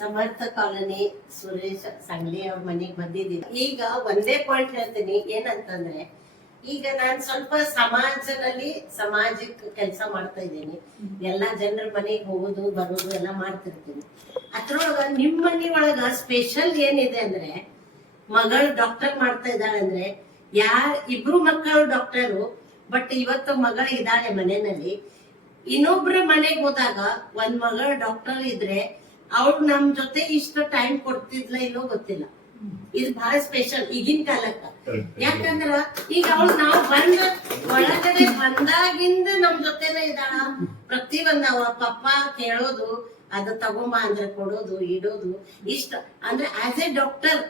ಸಮರ್ಥ colony Suresh Sangli ಅವ್ರ ಮನೆಗೆ ಬಂದಿದ್ದೀನಿ. ಈಗ ಒಂದೇ ಪಾಯಿಂಟ್ ಹೇಳ್ತೀನಿ, ಏನಂತಂದ್ರೆ ಈಗ ನಾನ್ ಸ್ವಲ್ಪ ಸಮಾಜಕ್ಕೆ ಕೆಲಸ ಮಾಡ್ತಾ ಇದ್ದೀನಿ. ಎಲ್ಲಾ ಜನರ ಮನೆಗೆ ಹೋಗೋದು ಬರೋದು ಎಲ್ಲ ಮಾಡ್ತಿರ್ತೀನಿ. ಅದ್ರೊಳಗ ನಿಮ್ ಮನಿ ಒಳಗ ಸ್ಪೆಷಲ್ ಏನಿದೆ ಅಂದ್ರೆ, ಮಗಳು ಡಾಕ್ಟರ್ ಮಾಡ್ತಾ ಇದ್ದಾಳೆ ಅಂದ್ರೆ, ಇಬ್ರು ಮಕ್ಕಳು ಡಾಕ್ಟರು, ಬಟ್ ಇವತ್ತು ಮಗಳು ಇದ್ದಾಳೆ ಮನೆಯಲ್ಲಿ. ಇನ್ನೊಬ್ರ ಮನೆಗೆ ಹೋದಾಗ ಒಂದ್ ಮಗಳು ಡಾಕ್ಟರ್ ಇದ್ರೆ ಅವ್ರು ನಮ್ ಜೊತೆ ಇಷ್ಟು ಟೈಮ್ ಕೊಡ್ತಿದ್ಲ ಇಲ್ಲೋ ಗೊತ್ತಿಲ್ಲ. ಇದು ಬಹಳ ಸ್ಪೆಷಲ್ ಈಗಿನ ಕಾಲಕ್ಕ. ಯಾಕಂದ್ರ ಈಗ ಅವ್ಳು ನಾವು ಒಳಗಡೆ ಬಂದಾಗಿಂದ ನಮ್ ಜೊತೆನೆ ಇದ್ದಾಳ. ಪ್ರತಿ ಒಂದ್ ಅವ ಪಪ್ಪ ಕೇಳೋದು, ಅದು ತಗೊಂಬ ಅಂದ್ರೆ ಕೊಡೋದು, ಇಡೋದು, ಇಷ್ಟ ಅಂದ್ರೆ ಆಸ್ ಎ ಡಾಕ್ಟರ್.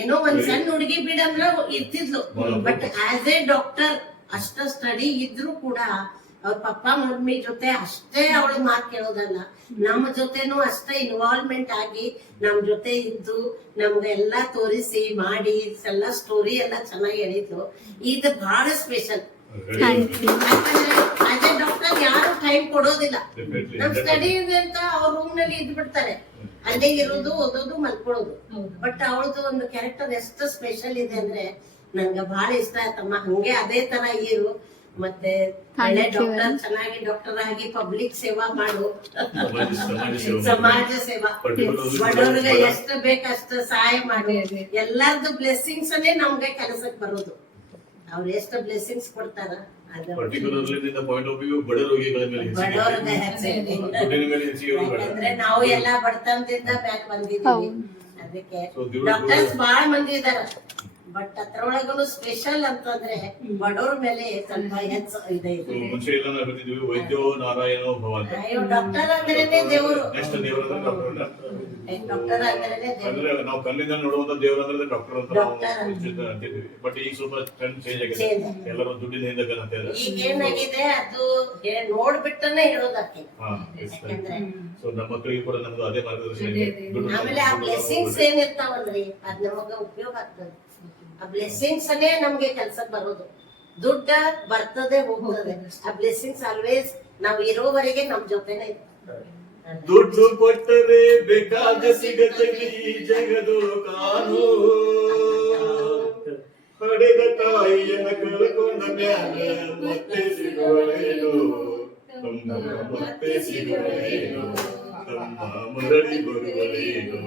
ಏನೋ ಒಂದ್ ಸಣ್ಣ ಹುಡುಗಿ ಬಿಡಂದ್ರ ಇರ್ತಿದ್ಲು, ಬಟ್ ಆಸ್ ಎ ಡಾಕ್ಟರ್ ಅಷ್ಟ ಸ್ಟಡಿ ಇದ್ರು ಕೂಡ ಅವ್ರ ಪಪ್ಪ ಮಮ್ಮಿ ಜೊತೆ ಅಷ್ಟೇ ಅವಳು ಮಾತು ಕೇಳೋದಲ್ಲ, ನಮ್ಮ ಜೊತೆನೂ ಅಷ್ಟೇ ಇನ್ವಾಲ್ವ್ಮೆಂಟ್ ಆಗಿ ನಮ್ ಜೊತೆ ಇದ್ದು ನಮ್ಗೆಲ್ಲಾ ತೋರಿಸಿ ಮಾಡಿ ಎಲ್ಲ ಸ್ಟೋರಿ ಎಲ್ಲ ಚೆನ್ನಾಗಿ ಹೇಳಿದ್ಲು. ಇದು ಬಹಳ ಸ್ಪೆಷಲ್. ಯಾಕಂದ್ರೆ ಆಸ್ ಎ ಡಾಕ್ಟರ್ ಯಾರು ಟೈಮ್ ಕೊಡೋದಿಲ್ಲ. ನಮ್ ಸ್ಟಡಿ ಅಂತ ಅವ್ರ ರೂಮ್ ನಲ್ಲಿ ಇದ್ ಬಿಡ್ತಾರೆ, ಅಲ್ಲೇ ಇರೋದು, ಓದೋದು, ಮಲ್ಕೊಳ್ಳೋದು. ಬಟ್ ಅವಳದು ಒಂದು ಕ್ಯಾರೆಕ್ಟರ್ ಎಷ್ಟು ಸ್ಪೆಷಲ್ ಇದೆ ಅಂದ್ರೆ ನನ್ಗೆ ಬಹಳ ಇಷ್ಟ ಆಯ್ತಮ್ಮ. ಹಂಗೆ ಅದೇ ತರ ಇರು, ಮತ್ತೆ ಒಳ್ಳೆ ಡಾಕ್ಟರ್, ಚೆನ್ನಾಗಿ ಡಾಕ್ಟರ್ ಆಗಿ ಪಬ್ಲಿಕ್ ಸೇವಾ ಮಾಡು, ಸಮಾಜ ಸೇವಾ, ಬಡವರಿಗೆ ಎಷ್ಟು ಬೇಕಷ್ಟು ಸಹಾಯ ಮಾಡಿ. ಎಲ್ಲಾರ್ದು ಬ್ಲೆಸ್ಸಿಂಗ್ಸ್ ಅನ್ನೇ ನಮ್ಗೆ ಕೆಲಸಕ್ಕೆ ಬರೋದು. ಅವ್ರು ಎಷ್ಟು ಬ್ಲೆಸ್ಸಿಂಗ್ಸ್ ಕೊಡ್ತಾರ ಯಾಕಂದ್ರೆ ನಾವು ಎಲ್ಲಾ ಬಡತನದಿಂದ ಬ್ಯಾಕ್ ಬಂದಿದ್ದೀವಿ. ಅದಕ್ಕೆ ಡಾಕ್ಟರ್ಸ್ ಬಹಳ ಮಂದಿ ಇದಾರ, ಬಟ್ ಅದ್ರೊಳಗೂ ಸ್ಪೆಷಲ್ ಅಂತಂದ್ರೆ ಬಡವ್ರ ಮೇಲೆ ಸ್ವಲ್ಪ ಹೆಚ್ಚು ಇದೆ. ಡಾಕ್ಟರ್ ಅಂದ್ರೇನೆ ದೇವರು. ಡಾಕ್ಟರ್ ಅಂದ್ರೆ ನಾವು ಕಣ್ಣಿಂದ ನೋಡುವಂತ ದೇವರು ಅಂದ್ರೆ ಡಾಕ್ಟರ್ ಅಂತ ನಾವು ಅಂತಿದ್ವಿ. ಬಟ್ ಈಗ ಸ್ವಲ್ಪ ಟ್ರೆಂಡ್ ಚೇಂಜ್ ಆಗಿದೆ, ಎಲ್ಲರೂ ದುಡ್ಡಿನ ಹಿಂದೆ ಕಲಿತಾರೆ. ಈಗ ಏನಾಗಿದೆ ಅದು ನೋಡ್ಬಿಟ್ಟನೆ ಹೇಳೋದಕ್ಕೆ. ಸೊ ನಮ್ಮ ಮಕ್ಕಳಿಗೆ ಕೂಡ ನಮ್ದು ಅದೇ ಮಾರ್ಗದರ್ಶನ. ಆಮೇಲೆ ಆ ಬ್ಲೆಸ್ಸಿಂಗ್ಸ್ ಏನಿರ್ತಾವಲ್ರಿ ಅದ್ ನಮಗ ಉಪಯೋಗ ಆಗ್ತದೆ. ಆ ಬ್ಲೆಸ್ಸಿಂಗ್ಸ್ ಅನ್ನೇ ನಮ್ಗೆ ಕೆಲ್ಸಕ್ಕೆ ಬರೋದು. ದುಡ್ಡ ಬರ್ತದೆ ಹೋಗ್ತದೆ, ಆ ಬ್ಲೆಸ್ಸಿಂಗ್ಸ್ ಆಲ್ವೇಸ್ ನಾವು ಇರೋವರೆಗೆ ನಮ್ ಜೊತೆನೆ ಇರ್ತದೆ. ದುಡ್ಡು ಕೊಟ್ಟರೆ ಬೇಕಾದ ಸಿಗತಲಿ ಜಗದು ಕಾನು, ಪಡೆದ ತಾಯಿಯನ್ನ ಕಳ್ಕೊಂಡ ಮ್ಯಾಲ ಮತ್ತೆ ಸಿಗುವಳೇನು, ಮತ್ತೆ ಸಿಗುವಳೇನು, ತಮ್ಮ ಮರಳಿ ಬರುವಳೇನು.